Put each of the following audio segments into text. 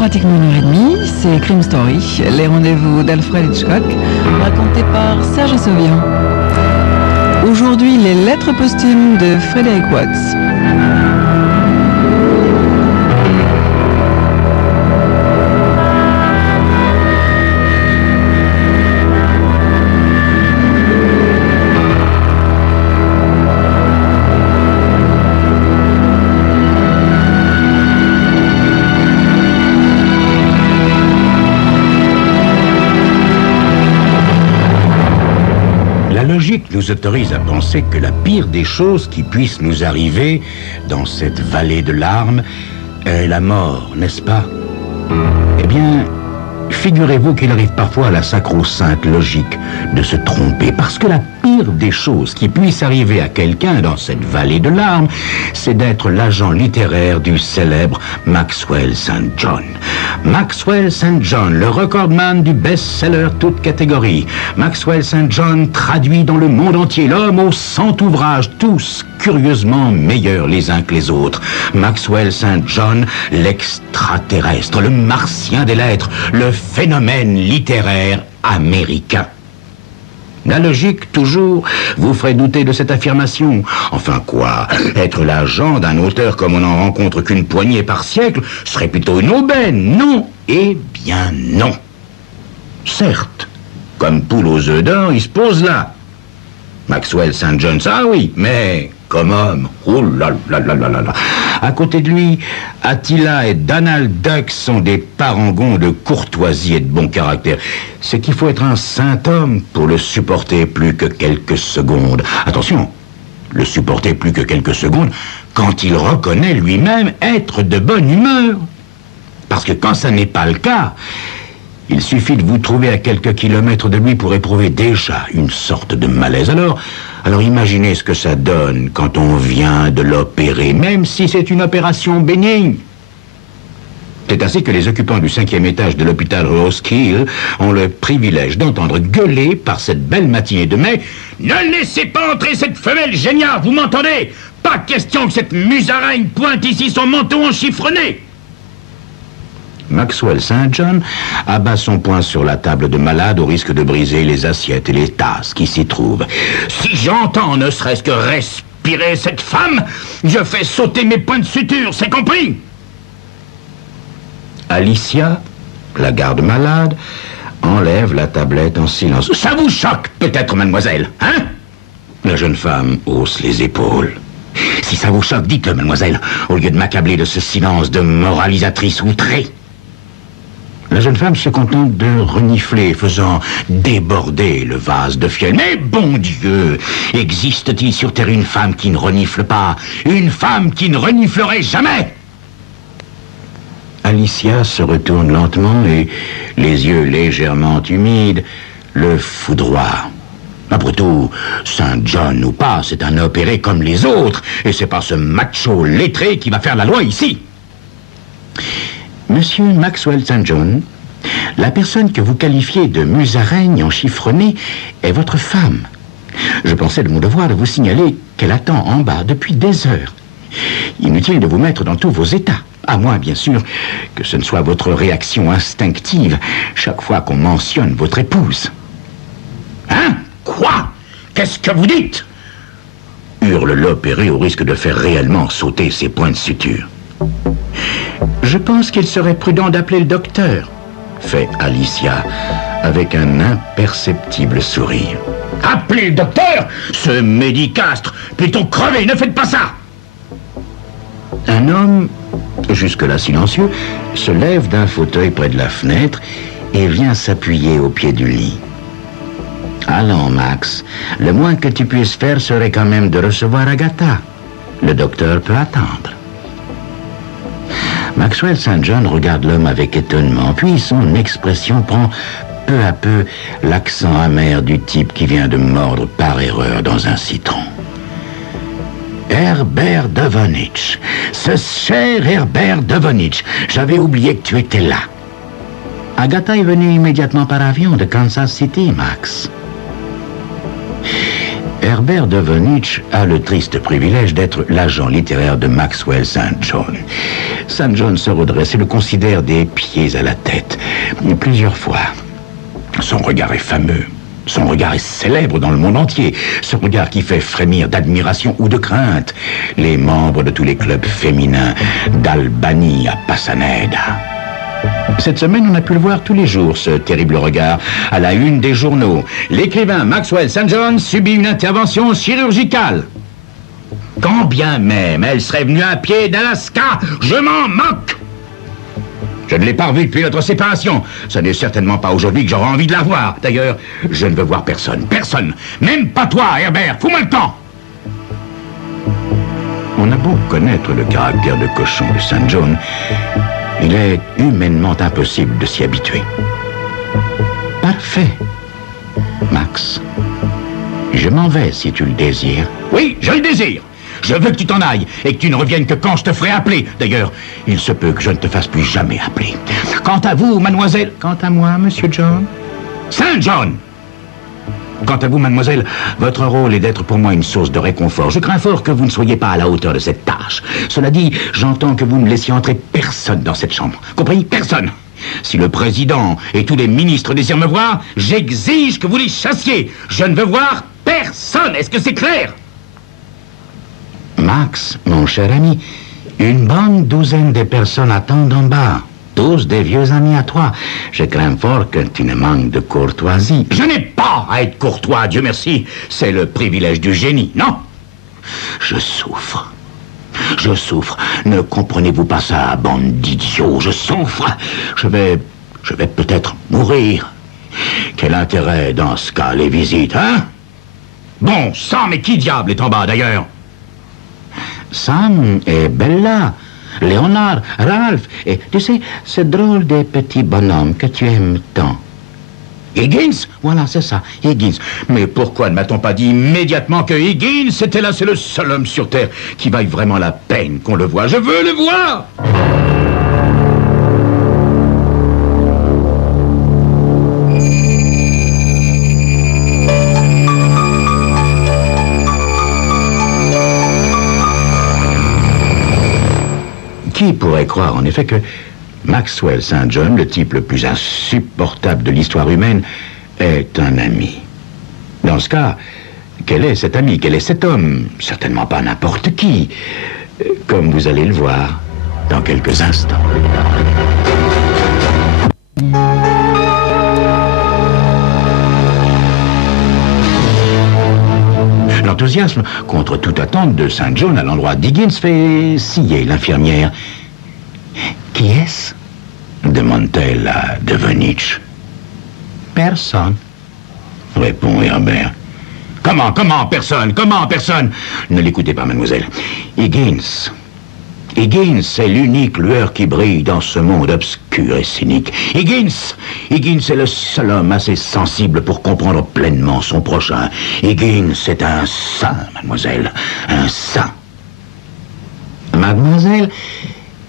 pratiquement 1h30, c'est Crime Story, les rendez-vous d'Alfred Hitchcock, racontés par Serge Assovian. Aujourd'hui, les lettres posthumes de Frederick Watts. La logique nous autorise à penser que la pire des choses qui puissent nous arriver dans cette vallée de larmes est la mort, n'est-ce pas? Eh bien, figurez-vous qu'il arrive parfois à la sacro-sainte logique de se tromper, parce que la pire des choses qui puissent arriver à quelqu'un dans cette vallée de larmes, c'est d'être l'agent littéraire du célèbre Maxwell St. John. Maxwell St. John, le recordman du best-seller toute catégorie. Maxwell St. John traduit dans le monde entier, l'homme aux 100 ouvrages, tous curieusement meilleurs les uns que les autres. Maxwell St. John, l'extraterrestre, le martien des lettres, le phénomène littéraire américain. La logique, toujours, vous ferait douter de cette affirmation. Enfin quoi, être l'agent d'un auteur comme on n'en rencontre qu'une poignée par siècle serait plutôt une aubaine, non? Eh bien non. Certes, comme poule aux œufs d'or, il se pose là. Maxwell St. John, ah oui, mais comme homme, oh là là là là là là. À côté de lui, Attila et Donald Duck sont des parangons de courtoisie et de bon caractère. C'est qu'il faut être un saint homme pour le supporter plus que quelques secondes. Attention, le supporter plus que quelques secondes quand il reconnaît lui-même être de bonne humeur. Parce que quand ça n'est pas le cas, il suffit de vous trouver à quelques kilomètres de lui pour éprouver déjà une sorte de malaise. Alors imaginez ce que ça donne quand on vient de l'opérer, même si c'est une opération bénigne. C'est ainsi que les occupants du 5e étage de l'hôpital Roskill ont le privilège d'entendre gueuler par cette belle matinée de mai « Ne laissez pas entrer cette femelle géniale, vous m'entendez? Pas question que cette musaraigne pointe ici son manteau enchiffronné !» Maxwell St. John abat son poing sur la table de malade au risque de briser les assiettes et les tasses qui s'y trouvent. « Si j'entends ne serait-ce que respirer cette femme, je fais sauter mes points de suture, c'est compris ?» Alicia, la garde malade, enlève la tablette en silence. « Ça vous choque peut-être, mademoiselle, hein ?» La jeune femme hausse les épaules. « Si ça vous choque, dites-le, mademoiselle, au lieu de m'accabler de ce silence de moralisatrice outrée. » La jeune femme se contente de renifler, faisant déborder le vase de fiel. Mais bon Dieu, existe-t-il sur Terre une femme qui ne renifle pas? Une femme qui ne reniflerait jamais? Alicia se retourne lentement et, les yeux légèrement humides, le foudroie. Après tout, Saint John ou pas, c'est un opéré comme les autres, et c'est pas ce macho lettré qui va faire la loi ici. Monsieur Maxwell St. John, la personne que vous qualifiez de musaraigne enchiffronnée est votre femme. Je pensais de mon devoir de vous signaler qu'elle attend en bas depuis des heures. Inutile de vous mettre dans tous vos états, à moins, bien sûr, que ce ne soit votre réaction instinctive chaque fois qu'on mentionne votre épouse. Hein? Quoi? Qu'est-ce que vous dites? Hurle l'opéré au risque de faire réellement sauter ses points de suture. Je pense qu'il serait prudent d'appeler le docteur, fait Alicia avec un imperceptible sourire. Appelez le docteur? Ce médicastre, plutôt crevé, ne faites pas ça! Un homme, jusque-là silencieux, se lève d'un fauteuil près de la fenêtre et vient s'appuyer au pied du lit. Allons, Max, le moins que tu puisses faire serait quand même de recevoir Agatha. Le docteur peut attendre. Maxwell St. John regarde l'homme avec étonnement, puis son expression prend peu à peu l'accent amer du type qui vient de mordre par erreur dans un citron. Herbert de Vonich, ce cher Herbert de Vonich, j'avais oublié que tu étais là. Agatha est venue immédiatement par avion de Kansas City, Max. Herbert Devenich a le triste privilège d'être l'agent littéraire de Maxwell St. John. St. John se redresse et le considère des pieds à la tête. Plusieurs fois. Son regard est fameux. Son regard est célèbre dans le monde entier. Ce regard qui fait frémir d'admiration ou de crainte les membres de tous les clubs féminins d'Albany à Passaneda. Cette semaine, on a pu le voir tous les jours, ce terrible regard, à la une des journaux. L'écrivain Maxwell St. John subit une intervention chirurgicale. Quand bien même elle serait venue à pied d'Alaska, je m'en moque. Je ne l'ai pas revue depuis notre séparation. Ce n'est certainement pas aujourd'hui que j'aurai envie de la voir. D'ailleurs, je ne veux voir personne. Personne. Même pas toi, Herbert. Fous-moi le temps. On a beau connaître le caractère de cochon de St. John, il est humainement impossible de s'y habituer. Parfait. Max, je m'en vais si tu le désires. Oui, je le désire. Je veux que tu t'en ailles et que tu ne reviennes que quand je te ferai appeler. D'ailleurs, il se peut que je ne te fasse plus jamais appeler. Quant à vous, mademoiselle... Quant à moi, monsieur John? Saint John! Quant à vous, mademoiselle, votre rôle est d'être pour moi une source de réconfort. Je crains fort que vous ne soyez pas à la hauteur de cette tâche. Cela dit, j'entends que vous ne laissiez entrer personne dans cette chambre. Compris? Personne. Si le président et tous les ministres désirent me voir, j'exige que vous les chassiez. Je ne veux voir personne. Est-ce que c'est clair? Max, mon cher ami, une bonne douzaine de personnes attendent en bas. Tous des vieux amis à toi. Je crains fort que tu ne manques de courtoisie. Je n'ai pas à être courtois, Dieu merci. C'est le privilège du génie, non? Je souffre. Je souffre. Ne comprenez-vous pas ça, bande d'idiots? Je souffre. Je vais peut-être mourir. Quel intérêt dans ce cas, les visites, hein? Bon sang, mais qui diable est en bas, d'ailleurs? Sam et Bella, Léonard, Ralph, et tu sais, ce drôle de petit bonhomme que tu aimes tant. Higgins? Voilà, c'est ça, Higgins. Mais pourquoi ne m'a-t-on pas dit immédiatement que Higgins était là? C'est le seul homme sur Terre qui vaille vraiment la peine qu'on le voie. Je veux le voir! Qui pourrait croire, en effet, que Maxwell St. John, le type le plus insupportable de l'histoire humaine, est un ami? Dans ce cas, quel est cet ami? Quel est cet homme? Certainement pas n'importe qui, comme vous allez le voir dans quelques instants. L'enthousiasme, contre toute attente, de St. John à l'endroit d'Higgins fait scier l'infirmière. « Qui est-ce » demande-t-elle à Devenich. « Personne » répond Herbert. « Comment personne? Comment personne ?» Ne l'écoutez pas, mademoiselle. Higgins est l'unique lueur qui brille dans ce monde obscur et cynique. Higgins est le seul homme assez sensible pour comprendre pleinement son prochain. Higgins est un saint, mademoiselle, un saint. Mademoiselle,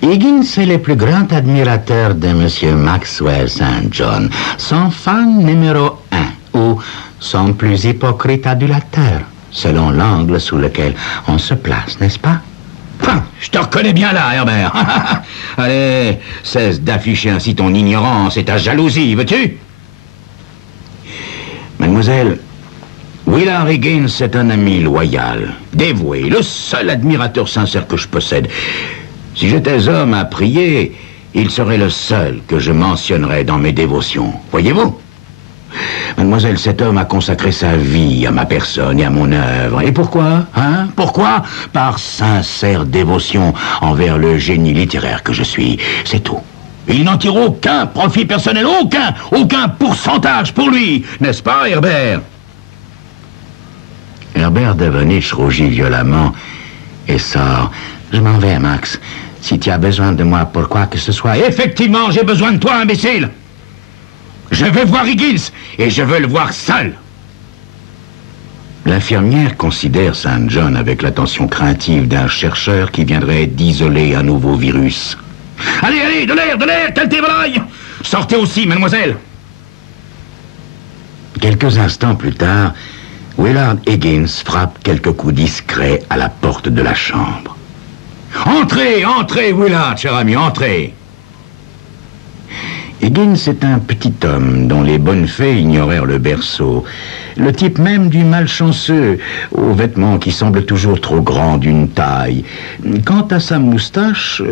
Higgins est le plus grand admirateur de monsieur Maxwell St. John, son fan numéro 1, ou son plus hypocrite adulateur, selon l'angle sous lequel on se place, n'est-ce pas? Je te reconnais bien là, Herbert. Allez, cesse d'afficher ainsi ton ignorance et ta jalousie, veux-tu? Mademoiselle, Willard Higgins est un ami loyal, dévoué, le seul admirateur sincère que je possède. Si j'étais homme à prier, il serait le seul que je mentionnerais dans mes dévotions. Voyez-vous? Mademoiselle, cet homme a consacré sa vie à ma personne et à mon œuvre. Et pourquoi? Hein? Pourquoi? Par sincère dévotion envers le génie littéraire que je suis. C'est tout. Il n'en tire aucun profit personnel, aucun pourcentage pour lui. N'est-ce pas, Herbert? Herbert Devenich rougit violemment et sort. Je m'en vais, Max. Si tu as besoin de moi pour quoi que ce soit... Effectivement, j'ai besoin de toi, imbécile! Je veux voir Higgins, et je veux le voir seul. L'infirmière considère St. John avec l'attention craintive d'un chercheur qui viendrait d'isoler un nouveau virus. Allez, de l'air, caltez volaille! Sortez aussi, mademoiselle! Quelques instants plus tard, Willard Higgins frappe quelques coups discrets à la porte de la chambre. « Entrez, entrez, Willard, cher ami, entrez !» Higgins est un petit homme dont les bonnes fées ignorèrent le berceau. Le type même du malchanceux, aux vêtements qui semblent toujours trop grands d'une taille. Quant à sa moustache,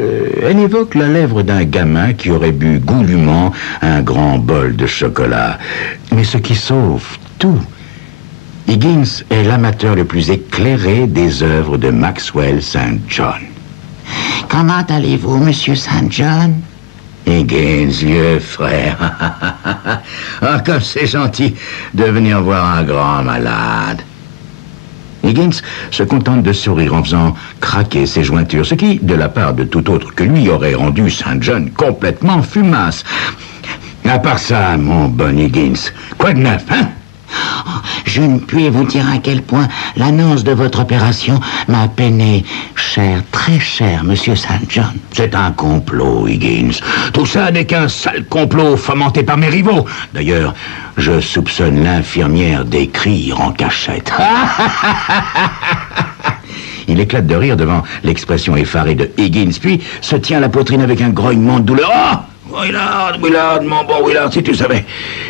elle évoque la lèvre d'un gamin qui aurait bu goulûment un grand bol de chocolat. Mais ce qui sauve tout, Higgins est l'amateur le plus éclairé des œuvres de Maxwell St. John. « Comment allez-vous, monsieur St. John ?» Higgins, vieux frère. Ah, comme c'est gentil de venir voir un grand malade. Higgins se contente de sourire en faisant craquer ses jointures, ce qui, de la part de tout autre que lui, aurait rendu St. John complètement fumasse. À part ça, mon bon Higgins, quoi de neuf, hein? Je ne puis vous dire à quel point l'annonce de votre opération m'a peiné cher, très cher, monsieur St. John. C'est un complot, Higgins. Tout ça n'est qu'un sale complot fomenté par mes rivaux. D'ailleurs, je soupçonne l'infirmière d'écrire en cachette. Il éclate de rire devant l'expression effarée de Higgins, puis se tient la poitrine avec un grognement de douleur. Oh! Willard, mon bon Willard, si tu savais,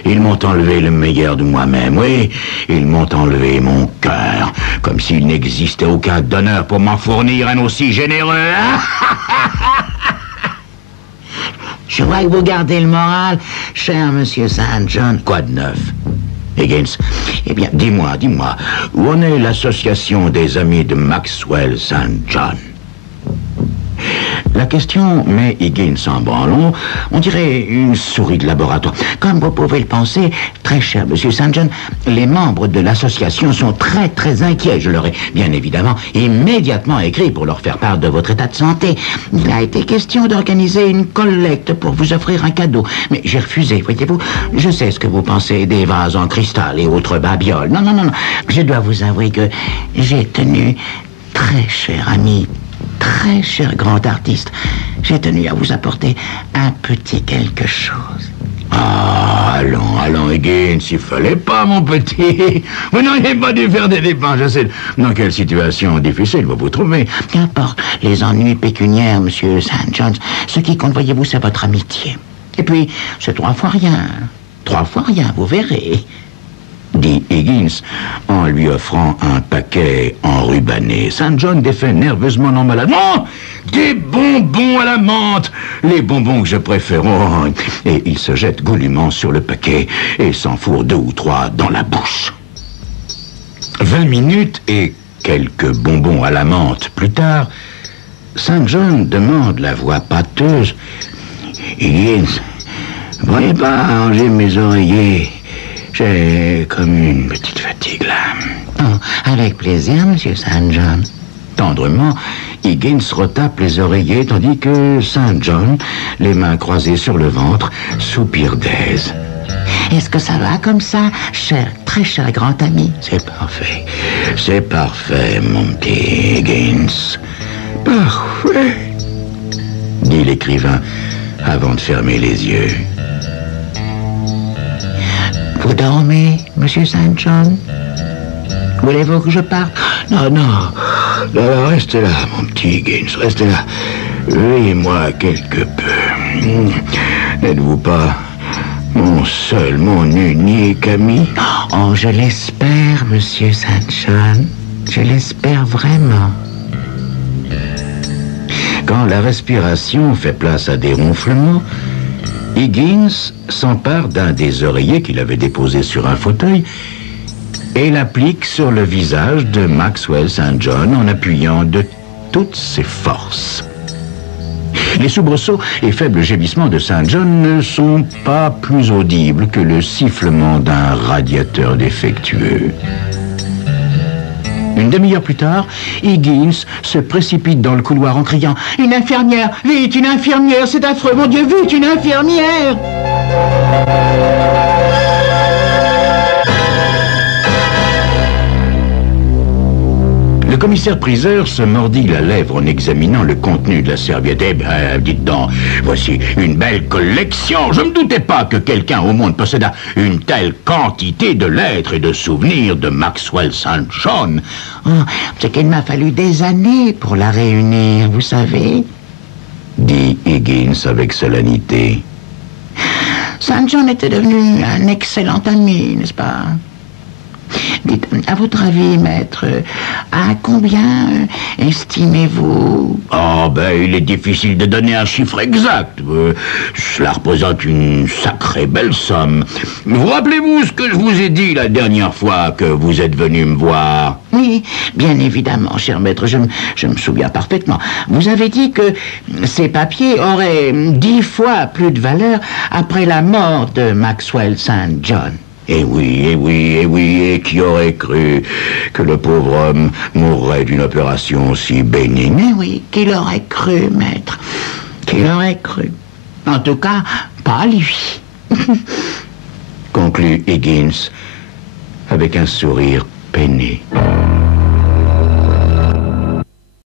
ils m'ont enlevé le meilleur de moi-même, oui, ils m'ont enlevé mon cœur, comme s'il n'existait aucun donneur pour m'en fournir un aussi généreux. Je vois que vous gardez le moral, cher monsieur St. John. Quoi de neuf, Higgins? Eh bien, dis-moi, où en est l'association des amis de Maxwell St. John? La question met Higgins en branlon, on dirait une souris de laboratoire. Comme vous pouvez le penser, très cher monsieur St. John, les membres de l'association sont très très inquiets. Je leur ai bien évidemment immédiatement écrit pour leur faire part de votre état de santé. Il a été question d'organiser une collecte pour vous offrir un cadeau, mais j'ai refusé, voyez-vous. Je sais ce que vous pensez des vases en cristal et autres babioles. Non. Je dois vous avouer que j'ai tenu, très cher ami, très cher grand artiste, j'ai tenu à vous apporter un petit quelque chose. Ah, allons, Higgins, il fallait pas, mon petit. Vous n'auriez pas dû faire des dépenses, je sais dans quelle situation difficile vous vous trouvez. Qu'importe les ennuis pécuniaires, monsieur St. John, ce qui compte, voyez-vous, c'est votre amitié. Et puis, c'est 3 fois rien, vous verrez, dit Higgins en lui offrant un paquet enrubanné. St. John défait nerveusement l'emballage. Non! Des bonbons à la menthe! Les bonbons que je préfère. Oh. Et il se jette goulûment sur le paquet et s'enfourre 2 ou 3 dans la bouche. 20 minutes et quelques bonbons à la menthe plus tard, St. John demande la voix pâteuse. Higgins, vous n'allez pas arranger mes oreillers? J'ai comme une petite fatigue, là. Oh, avec plaisir, monsieur St. John. Tendrement, Higgins retape les oreillers, tandis que St. John, les mains croisées sur le ventre, soupire d'aise. Est-ce que ça va comme ça, cher, très cher grand ami? C'est parfait, mon petit Higgins. Parfait, dit l'écrivain avant de fermer les yeux. Vous dormez, monsieur St. John? Voulez-vous que je parte? Non, restez là, mon petit Higgins, restez là. Veillez-moi quelque peu. N'êtes-vous pas mon unique ami? Oh, je l'espère, monsieur St. John. Je l'espère vraiment. Quand la respiration fait place à des ronflements, Higgins s'empare d'un des oreillers qu'il avait déposé sur un fauteuil et l'applique sur le visage de Maxwell St. John en appuyant de toutes ses forces. Les soubresauts et faibles gémissements de St. John ne sont pas plus audibles que le sifflement d'un radiateur défectueux. Une demi-heure plus tard, Higgins se précipite dans le couloir en criant « Une infirmière! Vite, une infirmière! C'est affreux, mon Dieu, vite, une infirmière !» Le commissaire-priseur se mordit la lèvre en examinant le contenu de la serviette. Eh bien, dites donc, voici une belle collection. Je ne me doutais pas que quelqu'un au monde possédât une telle quantité de lettres et de souvenirs de Maxwell St. John. Oh, c'est qu'il m'a fallu des années pour la réunir, vous savez, dit Higgins avec solennité. St. John était devenu un excellent ami, n'est-ce pas? Dites, à votre avis, maître, à combien estimez-vous? Oh, ben, il est difficile de donner un chiffre exact. Cela représente une sacrée belle somme. Vous rappelez-vous ce que je vous ai dit la dernière fois que vous êtes venu me voir? Oui, bien évidemment, cher maître, je me souviens parfaitement. Vous avez dit que ces papiers auraient 10 fois plus de valeur après la mort de Maxwell St. John. Eh oui, eh oui, eh oui, et qui aurait cru que le pauvre homme mourrait d'une opération aussi bénigne? Mais oui, qui l'aurait cru, maître? Qui l'aurait cru? En tout cas, pas lui. Conclut Higgins avec un sourire peiné.